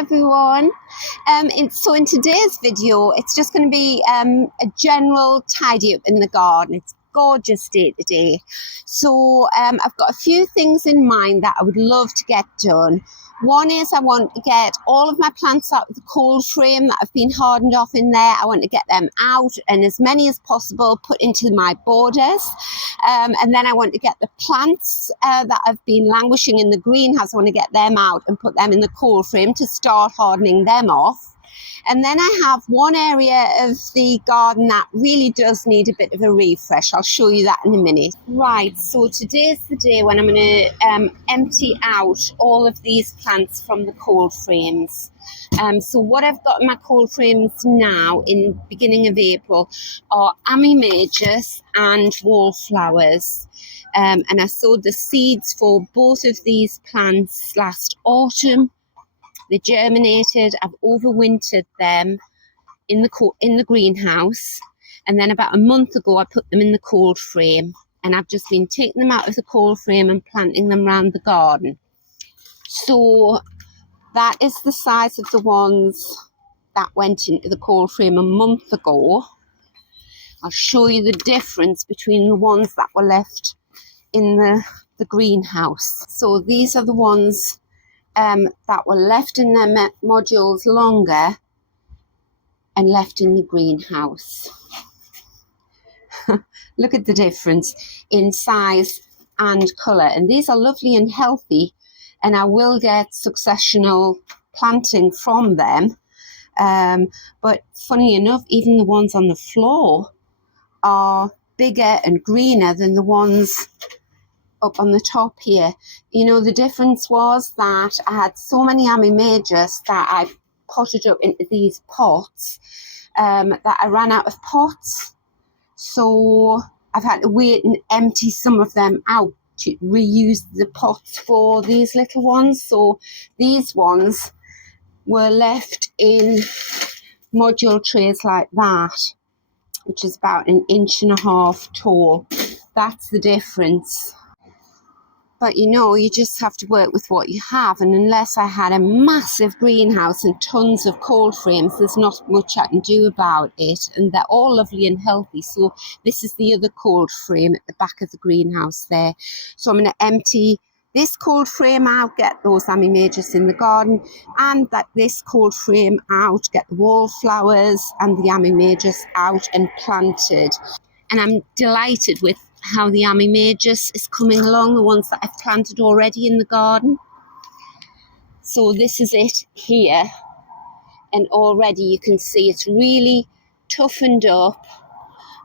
everyone. So in today's video, it's just going to be a general tidy up in the garden. It's a gorgeous day today. So I've got a few things in mind that I would love to get done. One is I want to get all of my plants out of the cold frame that have been hardened off in there. I want to get them out and as many as possible put into my borders. And then I want to get the plants that have been languishing in the greenhouse. I want to get them out and put them in the cold frame to start hardening them off. And then I have one area of the garden that really does need a bit of a refresh. I'll show you that in a minute. Right, so today's the day when I'm going to empty out all of these plants from the cold frames. So what I've got in my cold frames now in beginning of April are Amimajus and wallflowers. And I sowed the seeds for both of these plants last autumn. They germinated. I've overwintered them in the greenhouse, and then about a month ago I put them in the cold frame, and I've just been taking them out of the cold frame and planting them around the garden. So that is the size of the ones that went into the cold frame a month ago. I'll show you the difference between the ones that were left in the greenhouse. So these are the ones that were left in their modules longer and left in the greenhouse. Look at the difference in size and colour. And these are lovely and healthy, and I will get successional planting from them. But funny enough, even the ones on the floor are bigger and greener than the ones up on the top here. You know, the difference was that I had so many Amimajus that I potted up into these pots that I ran out of pots. So I've had to wait and empty some of them out to reuse the pots for these little ones. So these ones were left in module trays like that, which is about 1.5 inches tall. That's the difference. But you know, you just have to work with what you have. And unless I had a massive greenhouse and tons of cold frames, there's not much I can do about it. And they're all lovely and healthy. So this is the other cold frame at the back of the greenhouse there. So I'm going to empty this cold frame out, get those Amimajus in the garden, and this cold frame out, get the wallflowers and the Amimajus out and planted. And I'm delighted with how the Amimajus is coming along, the ones that I've planted already in the garden. So this is it here, and already you can see it's really toughened up.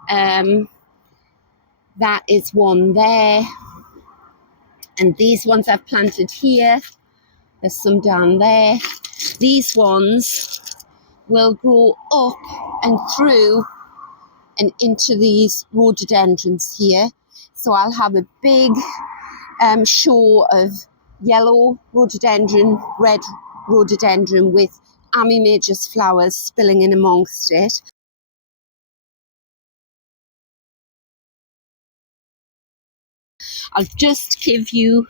That is one there, and these ones I've planted here, there's some down there. These ones will grow up and through and into these rhododendrons here. So I'll have a big show of yellow rhododendron, red rhododendron with Amimajus flowers spilling in amongst it. I'll just give you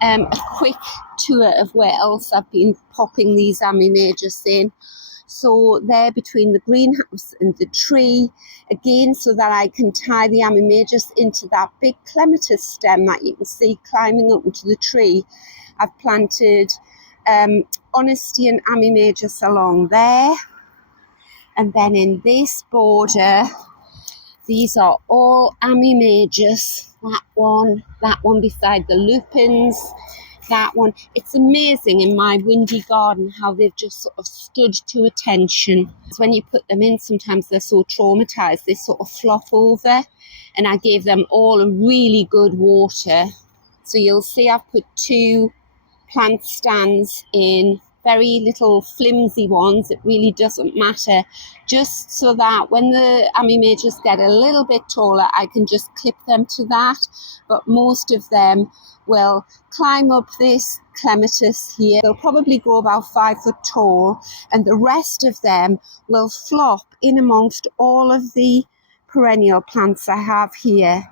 a quick tour of where else I've been popping these Amimajus in. So they're between the greenhouse and the tree, again, so that I can tie the Amimajus into that big clematis stem that you can see climbing up into the tree. I've planted Honesty and Amimajus along there. And then in this border, these are all Amimajus. That one beside the lupins. That one. It's amazing in my windy garden how they've just sort of stood to attention. When you put them in, sometimes they're so traumatized they sort of flop over, and I gave them all a really good water. So you'll see I've put 2 plant stands in, very little flimsy ones. It really doesn't matter, just so that when the Amimajus get a little bit taller I can just clip them to that. But most of them will climb up this clematis here. They'll probably grow about 5 foot tall, and the rest of them will flop in amongst all of the perennial plants I have here,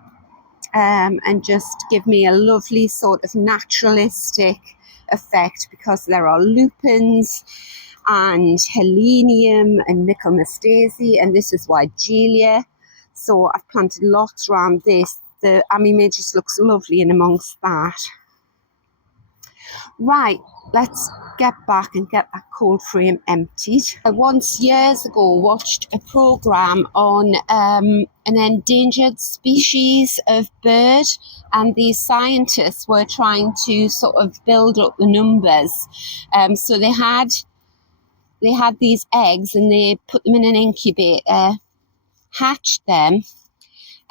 and just give me a lovely sort of naturalistic effect because there are lupins and helenium and Michaelmastasi, and this is Weigelia. So I've planted lots around this. The Amimagus looks lovely in amongst that. Right, let's get back and get that cold frame emptied. I once years ago watched a programme on an endangered species of bird, and these scientists were trying to sort of build up the numbers. So they had these eggs and they put them in an incubator, hatched them,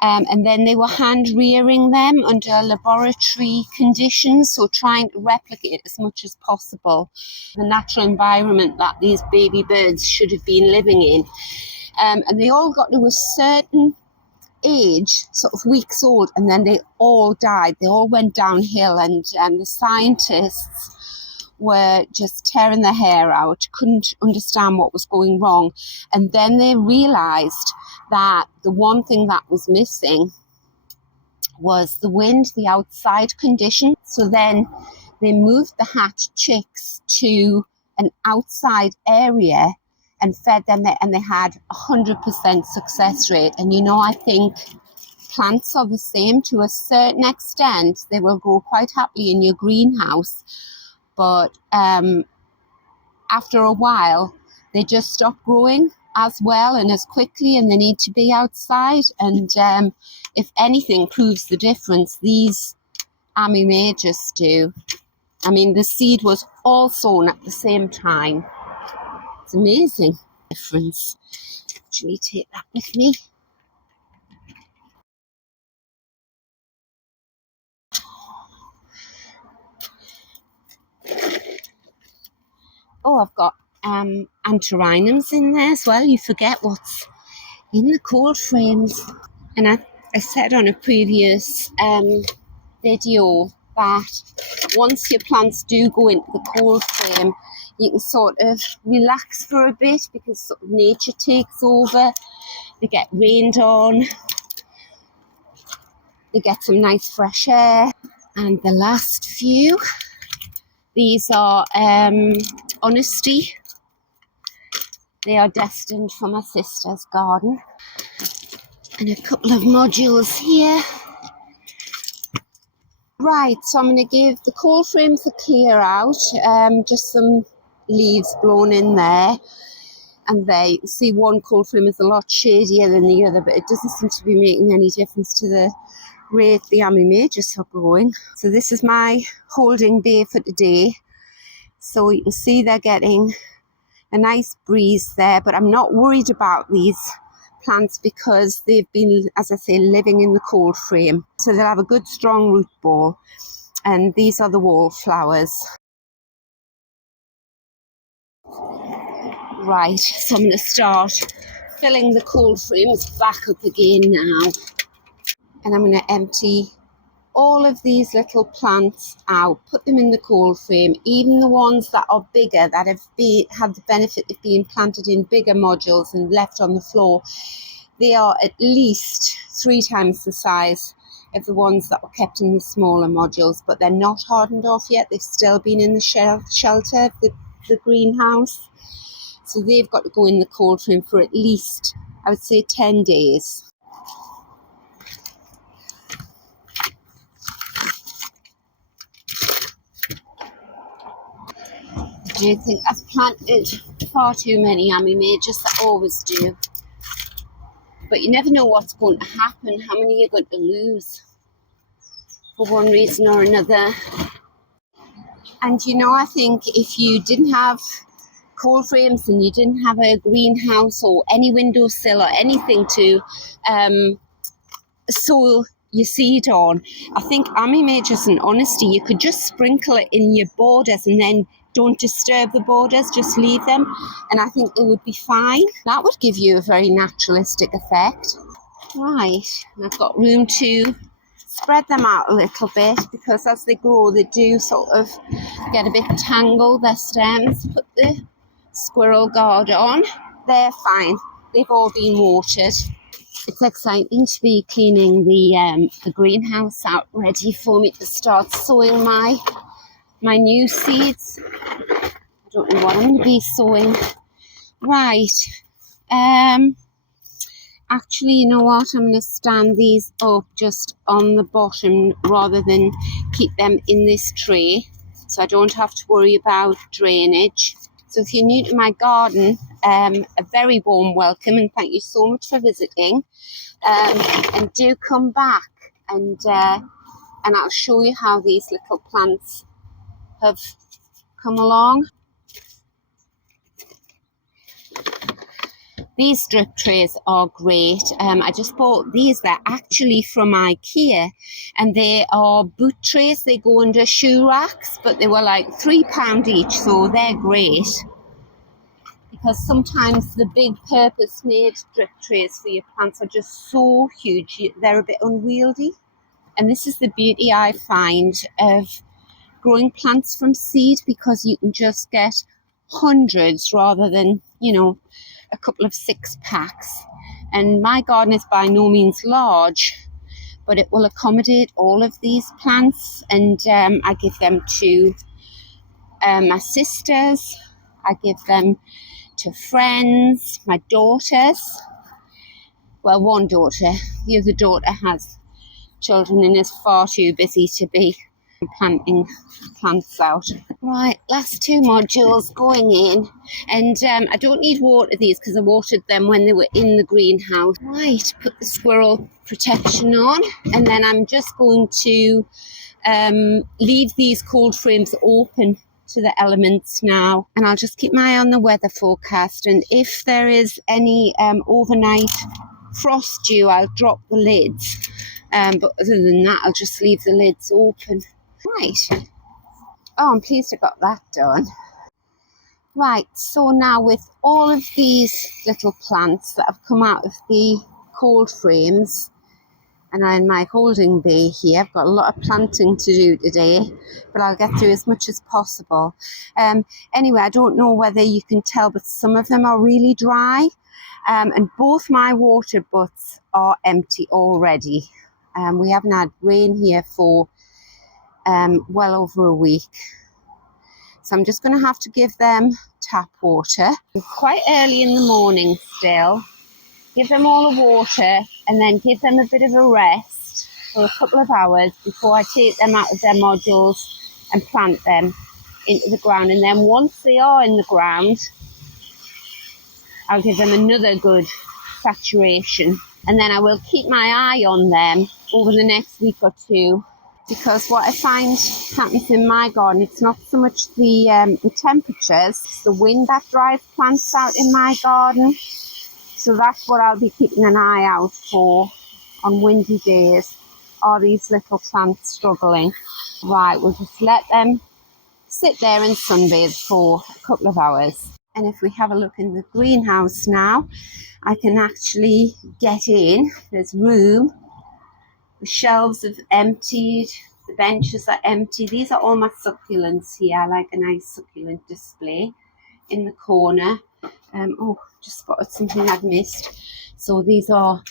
and then they were hand rearing them under laboratory conditions, so trying to replicate as much as possible the natural environment that these baby birds should have been living in. And they all got to a certain age, sort of weeks old, and then they all died. They all went downhill, and the scientists were just tearing their hair out, couldn't understand what was going wrong. And then they realized that the one thing that was missing was the wind, the outside condition. So then they moved the hatched chicks to an outside area and fed them there, and they had 100% success rate. And I think plants are the same to a certain extent. They will grow quite happily in your greenhouse, but after a while they just stop growing as well and as quickly, and they need to be outside. And if anything proves the difference, these Amimagus do. I mean, the seed was all sown at the same time. It's amazing difference. Actually, take that with me. Oh, I've got antirrhinums in there as well. You forget what's in the cold frames. And I said on a previous video that once your plants do go into the cold frame, you can sort of relax for a bit because sort of nature takes over. They get rained on, they get some nice fresh air. And the last few, these are Honesty. They are destined for my sister's garden. And a couple of modules here. Right, so I'm going to give the cold frames a clear out, just some leaves blown in there. And they see one cold frame is a lot shadier than the other, but it doesn't seem to be making any difference to the rate the Amimagus are growing. So this is my holding bay for today. So you can see they're getting a nice breeze there, but I'm not worried about these plants because they've been, as I say, living in the cold frame. So they'll have a good strong root ball. And these are the wallflowers. Right, so I'm going to start filling the cold frames back up again now. And I'm going to empty all of these little plants out, put them in the cold frame, even the ones that are bigger, that have had the benefit of being planted in bigger modules and left on the floor. They are at least 3 times the size of the ones that were kept in the smaller modules, but they're not hardened off yet. They've still been in the shelter of the greenhouse. So they've got to go in the cold frame for at least, I would say, 10 days. I think I've planted far too many Amimagus. I always do. But you never know what's going to happen, how many you're going to lose for one reason or another. And I think if you didn't have cold frames and you didn't have a greenhouse or any windowsill or anything to sow your seed on, I think Amimagus and Honesty, you could just sprinkle it in your borders and then don't disturb the borders, just leave them, and I think it would be fine. That would give you a very naturalistic effect. Right, and I've got room to spread them out a little bit because as they grow they do sort of get a bit tangled, their stems. Put the squirrel guard on. They're fine. They've all been watered. It's exciting to be cleaning the greenhouse out, ready for me to start sowing my my new seeds. I don't know what I'm going to be sowing. Right. Actually, you know what? I'm going to stand these up just on the bottom rather than keep them in this tray, so I don't have to worry about drainage. So if you're new to my garden, a very warm welcome and thank you so much for visiting. And do come back and I'll show you how these little plants have come along. These drip trays are great. I just bought these. They're actually from IKEA and they are boot trays. They go under shoe racks, but they were like £3 each, so they're great. Because sometimes the big purpose-made drip trays for your plants are just so huge, they're a bit unwieldy. And this is the beauty I find of growing plants from seed, because you can just get hundreds rather than, you know, a couple of 6-packs. And my garden is by no means large, but it will accommodate all of these plants. And I give them to my sisters, I give them to friends, my daughters. Well, one daughter, the other daughter has children and is far too busy to be planting plants out. Right, last 2 modules going in, and I don't need to water these because I watered them when they were in the greenhouse. Right, put the squirrel protection on, and then I'm just going to leave these cold frames open to the elements now, and I'll just keep my eye on the weather forecast, and if there is any overnight frost due, I'll drop the lids, but other than that I'll just leave the lids open. Right. Oh, I'm pleased I got that done. Right, so now with all of these little plants that have come out of the cold frames and I'm in my holding bay here, I've got a lot of planting to do today, but I'll get through as much as possible. Anyway, I don't know whether you can tell, but some of them are really dry, and both my water butts are empty already. We haven't had rain here for well over a week. So I'm just going to have to give them tap water. Quite early in the morning still. Give them all the water and then give them a bit of a rest for a couple of hours before I take them out of their modules and plant them into the ground. And then once they are in the ground, I'll give them another good saturation. And then I will keep my eye on them over the next week or two. Because what I find happens in my garden, it's not so much the temperatures, it's the wind that drives plants out in my garden. So that's what I'll be keeping an eye out for on windy days. Are these little plants struggling? Right, we'll just let them sit there and sunbathe for a couple of hours. And if we have a look in the greenhouse now, I can actually get in. There's room. The shelves have emptied, the benches are empty. These are all my succulents here. I like a nice succulent display in the corner. Oh, just spotted something I'd missed. So these are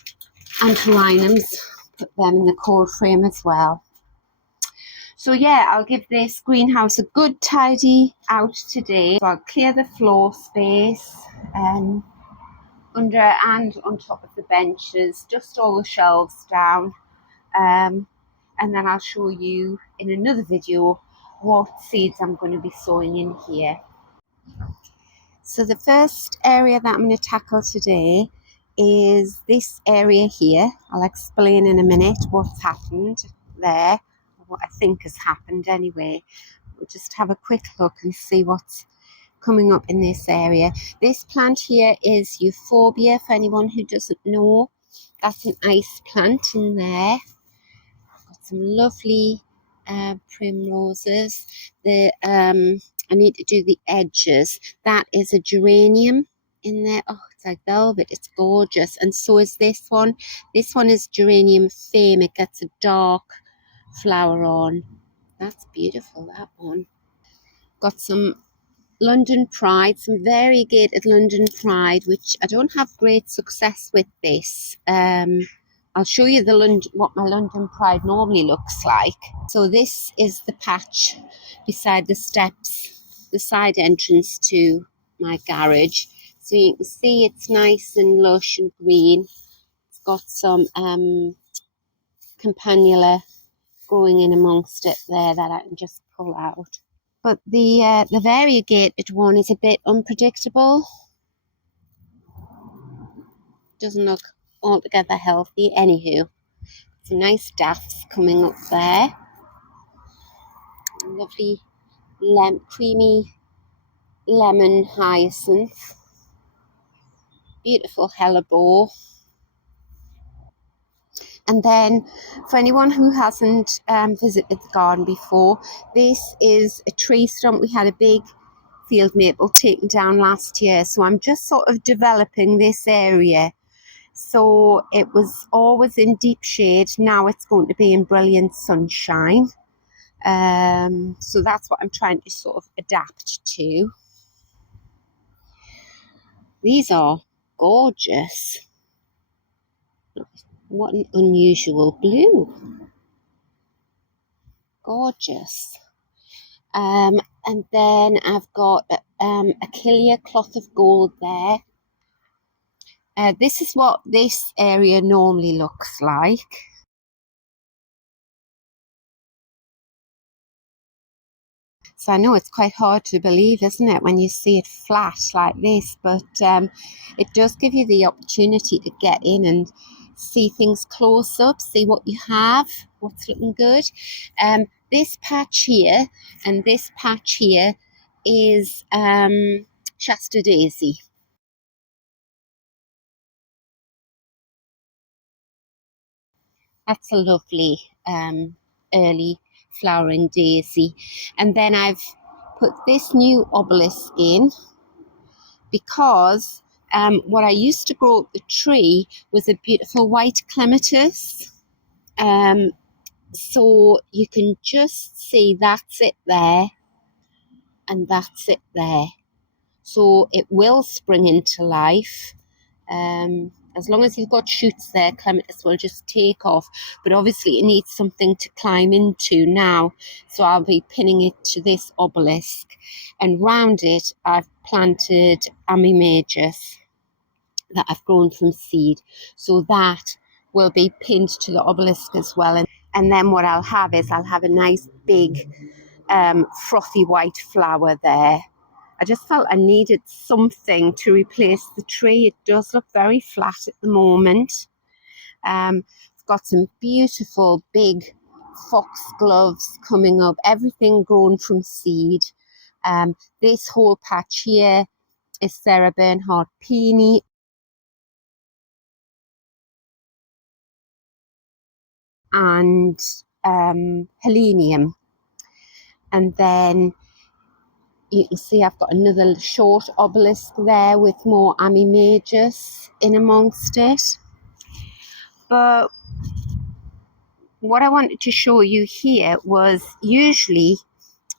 anthuriums. Put them in the cold frame as well. So yeah, I'll give this greenhouse a good tidy out today. So I'll clear the floor space under and on top of the benches, dust all the shelves down. And then I'll show you in another video what seeds I'm going to be sowing in here. So the first area that I'm going to tackle today is this area here. I'll explain in a minute what's happened there, or what I think has happened anyway. We'll just have a quick look and see what's coming up in this area. This plant here is euphorbia, for anyone who doesn't know. That's an ice plant in there. Some lovely primroses. I need to do the edges. That is a geranium in there. Oh, it's like velvet. It's gorgeous. And so is this one. This one is geranium fame. It gets a dark flower on. That's beautiful, that one. Got some London Pride, some variegated London Pride, which I don't have great success with this. I'll show you what my London Pride normally looks like. So this is the patch beside the steps, the side entrance to my garage. So you can see it's nice and lush and green. It's got some campanula growing in amongst it there that I can just pull out. But the variegated one is a bit unpredictable. Doesn't look altogether healthy. Anywho, some nice daffs coming up there. Lovely creamy lemon hyacinth. Beautiful hellebore. And then for anyone who hasn't visited the garden before, this is a tree stump. We had a big field maple taken down last year. So I'm just sort of developing this area. So it was always in deep shade. Now it's going to be in brilliant sunshine. So that's what I'm trying to sort of adapt to. These are gorgeous. What an unusual blue. Gorgeous. And then I've got Achillea cloth of gold there. This is what this area normally looks like. So I know it's quite hard to believe, isn't it, when you see it flat like this, but it does give you the opportunity to get in and see things close up, see what you have, what's looking good. This patch here and this patch here is Shasta Daisy. That's a lovely early flowering daisy. And then I've put this new obelisk in because what I used to grow up the tree was a beautiful white clematis. So you can just see that's it there and that's it there. So it will spring into life. As long as you've got shoots there, clematis will just take off. But obviously it needs something to climb into now. So I'll be pinning it to this obelisk. And round it, I've planted Amimagus that I've grown from seed. So that will be pinned to the obelisk as well. And then what I'll have is I'll have a nice big frothy white flower there. I just felt I needed something to replace the tree. It does look very flat at the moment. It's got some beautiful big foxgloves coming up, everything grown from seed. This whole patch here is Sarah Bernhardt Peony. And Helenium. And then you can see I've got another short obelisk there with more Amimagus in amongst it. But what I wanted to show you here was usually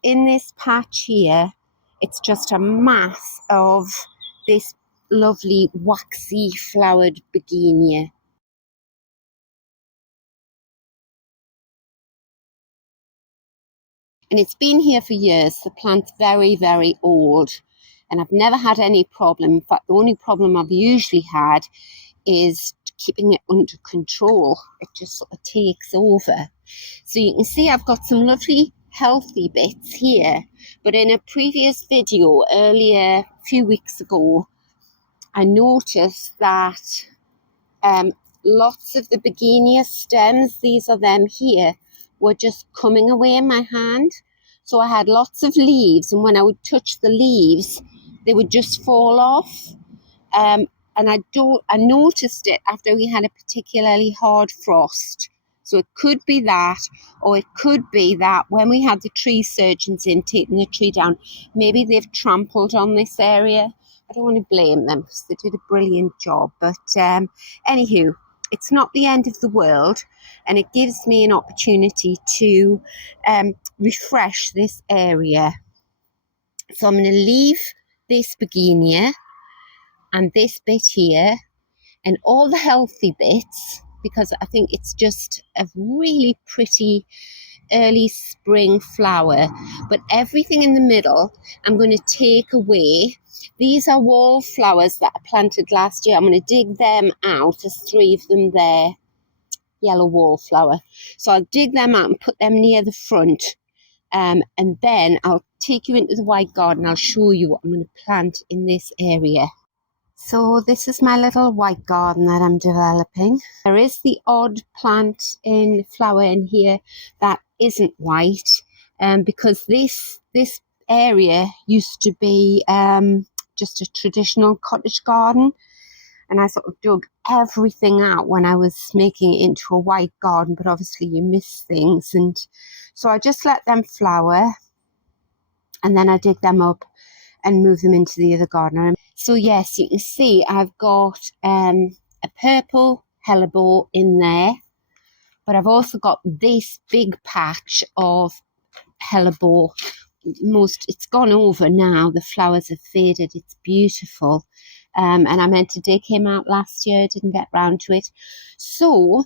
in this patch here, it's just a mass of this lovely waxy flowered begonia. And it's been here for years. The plant's very, very old. And I've never had any problem. In fact, the only problem I've usually had is keeping it under control. It just sort of takes over. So you can see I've got some lovely healthy bits here. But in a previous video earlier, a few weeks ago, I noticed that lots of the begonia stems, these are them here, were just coming away in my hand. So I had lots of leaves, and when I would touch the leaves, they would just fall off. And I noticed it after we had a particularly hard frost. So it could be that, or it could be that when we had the tree surgeons in taking the tree down, maybe they've trampled on this area. I don't want to blame them because they did a brilliant job. But anywho, it's not the end of the world, and it gives me an opportunity to refresh this area. So I'm going to leave this begonia and this bit here and all the healthy bits because I think it's just a really pretty early spring flower. But everything in the middle I'm going to take away. These are wallflowers that I planted last year. I'm going to dig them out. There's 3 of them there, yellow wallflower. So I'll dig them out and put them near the front. And then I'll take you into the white garden. I'll show you what I'm going to plant in this area. So this is my little white garden that I'm developing. There is the odd plant in flower in here that isn't white, because this area used to be just a traditional cottage garden, and I sort of dug everything out when I was making it into a white garden, but obviously you miss things, and so I just let them flower and then I dig them up and move them into the other garden. So yes, you can see I've got a purple hellebore in there, but I've also got this big patch of hellebore. It's gone over now, the flowers have faded, it's beautiful. And I meant to dig him out last year, didn't get round to it. So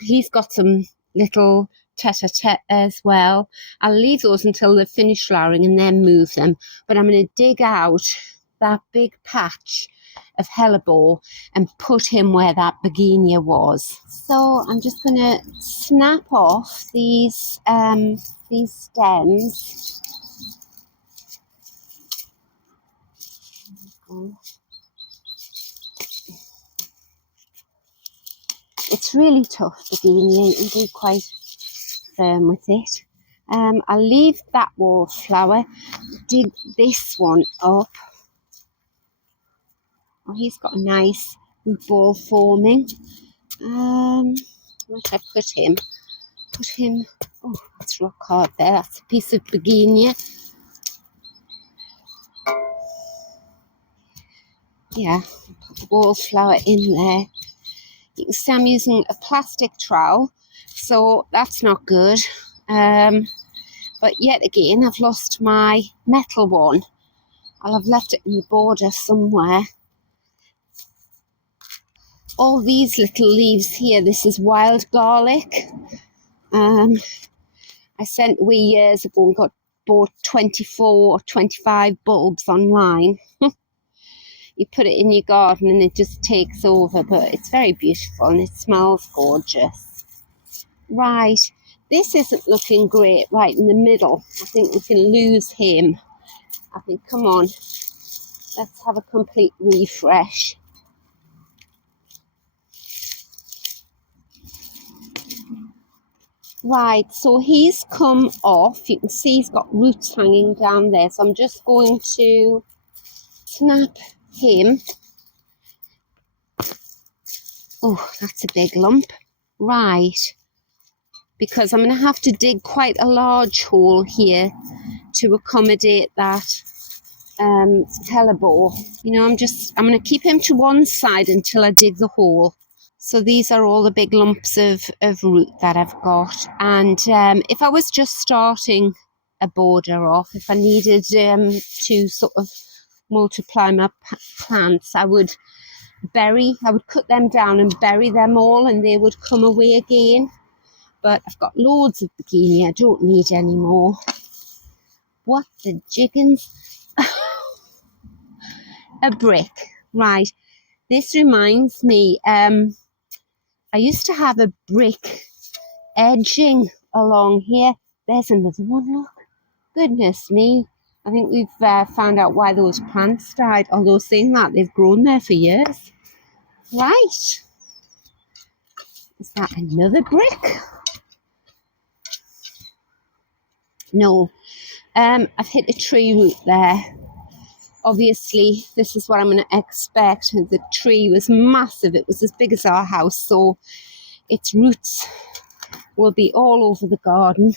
he's got some little tete-a-tete as well. I'll leave those until they've finished flowering and then move them. But I'm going to dig out that big patch of hellebore and put him where that begonia was. So I'm just going to snap off these stems. It's really tough begonia, you can be quite firm with it. I'll leave that wallflower, dig this one up. Oh, he's got a nice root ball forming. Where should I put him? Oh, that's rock hard there, that's a piece of begonia. Yeah, put the wallflower in there. You can see I'm using a plastic trowel, so that's not good. But yet again, I've lost my metal one. I'll have left it in the border somewhere. All these little leaves here, this is wild garlic. I sent away years ago and bought 24 or 25 bulbs online. You put it in your garden and it just takes over, but it's very beautiful and it smells gorgeous. Right, this isn't looking great right in the middle. I think we can lose him. I think, come on, let's have a complete refresh. Right, so he's come off. You can see he's got roots hanging down there. So I'm just going to snap him. Oh, that's a big lump. Right, because I'm going to have to dig quite a large hole here to accommodate that hellebore. You know, I'm going to keep him to one side until I dig the hole. So these are all the big lumps of root that I've got. And if I was just starting a border off, if I needed to sort of multiply my plants, I would cut them down and bury them all and they would come away again. But I've got loads of begonia, I don't need any more. What the jiggins? A brick. Right, this reminds me, I used to have a brick edging along here. There's another one, look. Goodness me. I think we've found out why those plants died, although saying that, they've grown there for years. Right. Is that another brick? No. I've hit a tree root there. Obviously, this is what I'm going to expect. The tree was massive. It was as big as our house, so its roots will be all over the garden.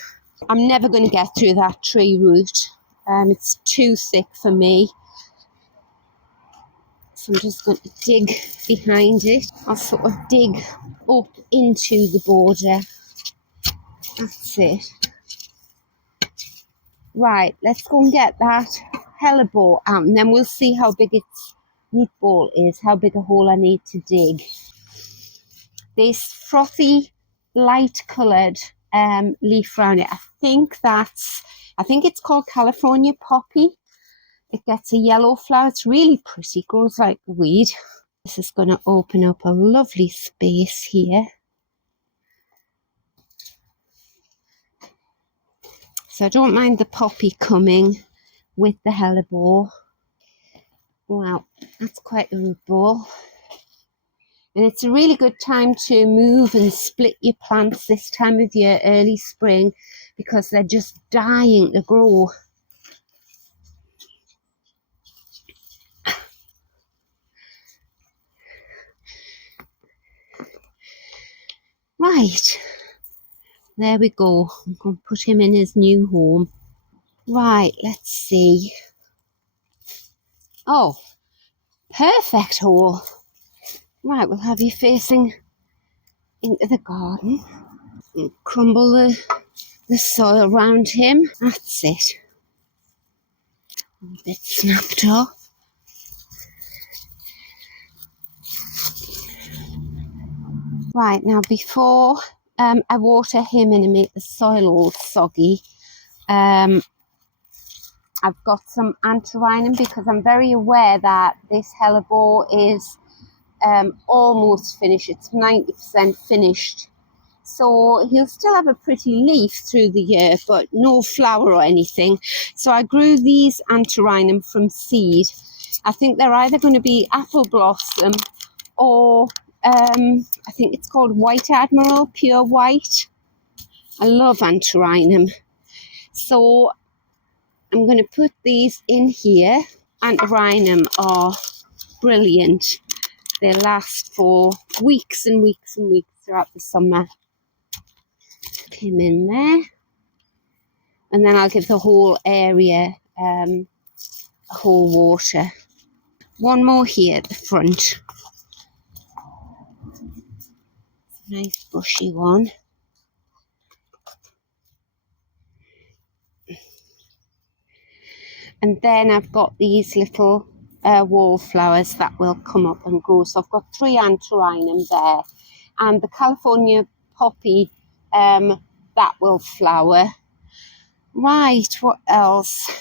I'm never going to get through that tree root. It's too thick for me. So I'm just going to dig behind it. I'll sort of dig up into the border. That's it. Right, let's go and get that hellebore out and then we'll see how big its root ball is, how big a hole I need to dig. this frothy, light coloured leaf around it. I think it's called California poppy. It gets a yellow flower. It's really pretty, grows like a weed. This is going to open up a lovely space here. So I don't mind the poppy coming with the hellebore. Wow, that's quite a root ball. And it's a really good time to move and split your plants this time of year, early spring, because they're just dying to grow. Right, there we go. I'm going to put him in his new home. Right, let's see. Oh, perfect hole. Right, we'll have you facing into the garden. And crumble the soil around him. That's it. A bit snapped off. Right, now before I water him and make the soil all soggy, I've got some antirrhinum because I'm very aware that this hellebore is almost finished. It's 90% finished. So he'll still have a pretty leaf through the year, but no flower or anything. So I grew these antirrhinum from seed. I think they're either going to be apple blossom or I think it's called White Admiral, pure white. I love antirrhinum. So I'm going to put these in here. Antirrhinum are brilliant. They last for weeks and weeks and weeks throughout the summer. Put him in there. And then I'll give the whole area a whole water. One more here at the front. Nice bushy one. And then I've got these little wallflowers that will come up and grow. So I've got 3 antirrhinum there. And the California poppy, that will flower. Right, what else?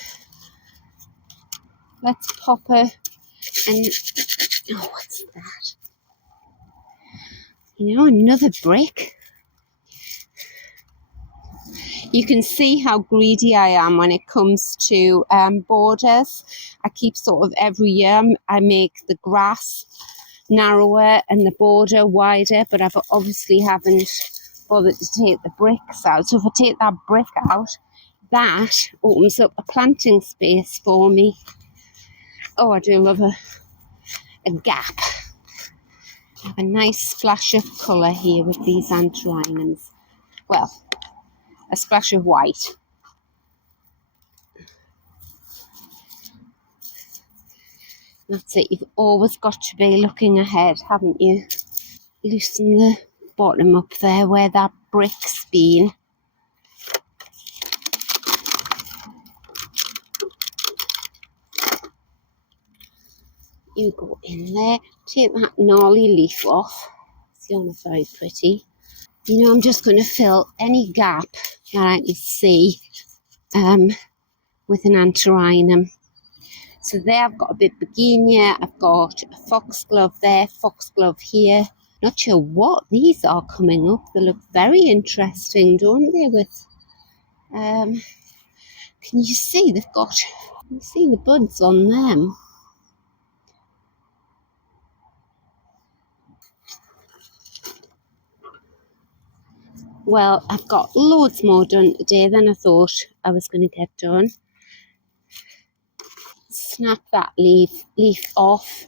Let's pop and oh, what's that? You know, another brick. You can see how greedy I am when it comes to borders. I keep sort of every year, I make the grass narrower and the border wider, but I obviously haven't bothered to take the bricks out. So if I take that brick out, that opens up a planting space for me. Oh, I do love a gap. I have a nice splash of colour here with these antirrhinums. Well, a splash of white. That's it. You've always got to be looking ahead, haven't you? Loosen the bottom up there where that brick's been. You go in there, take that gnarly leaf off. It's not very pretty. You know, I'm just going to fill any gap that I can see with an antirrhinum. So there I've got a bit of begonia, I've got a foxglove there, foxglove here. Not sure what these are coming up. They look very interesting, don't they? With can you see they've got, you see the buds on them? Well, I've got loads more done today than I thought I was going to get done. Snap that leaf off.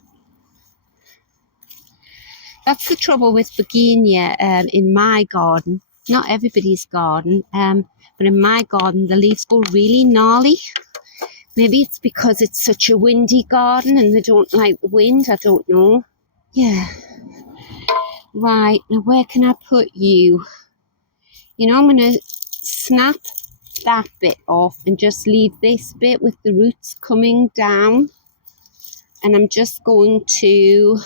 That's the trouble with begonia in my garden. Not everybody's garden, but in my garden the leaves go really gnarly. Maybe it's because it's such a windy garden and they don't like the wind. I don't know. Yeah. Right, now where can I put you? You know, I'm going to snap that bit off and just leave this bit with the roots coming down. And I'm just going to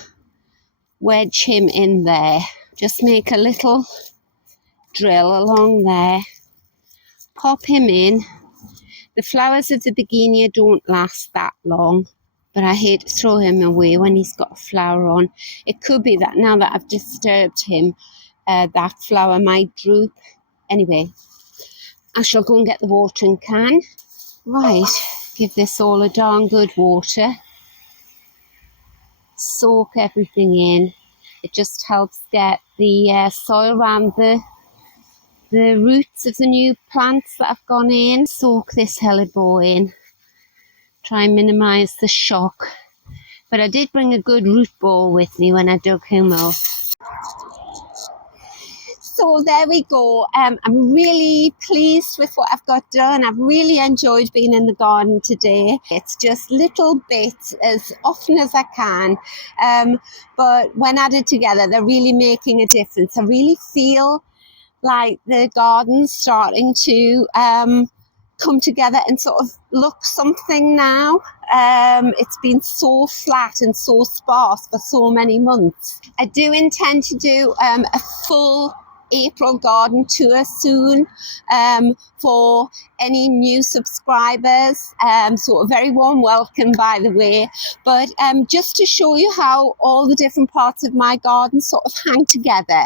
wedge him in there. Just make a little drill along there, pop him in. The flowers of the begonia don't last that long, but I hate to throw him away when he's got a flower on. It could be that now that I've disturbed him, that flower might droop. Anyway, I shall go and get the watering can. Right, give this all a darn good water. Soak everything in. It just helps get the soil around the roots of the new plants that have gone in. Soak this hellebore in. Try and minimise the shock. But I did bring a good root ball with me when I dug him up. So there we go. I'm really pleased with what I've got done. I've really enjoyed being in the garden today. It's just little bits as often as I can. But when added together, they're really making a difference. I really feel like the garden's starting to come together and sort of look something now. It's been so flat and so sparse for so many months. I do intend to do a full April garden tour soon for any new subscribers. So a very warm welcome, by the way. But just to show you how all the different parts of my garden sort of hang together.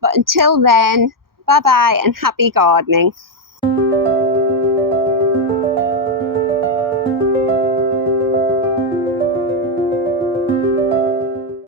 But until then, bye-bye and happy gardening.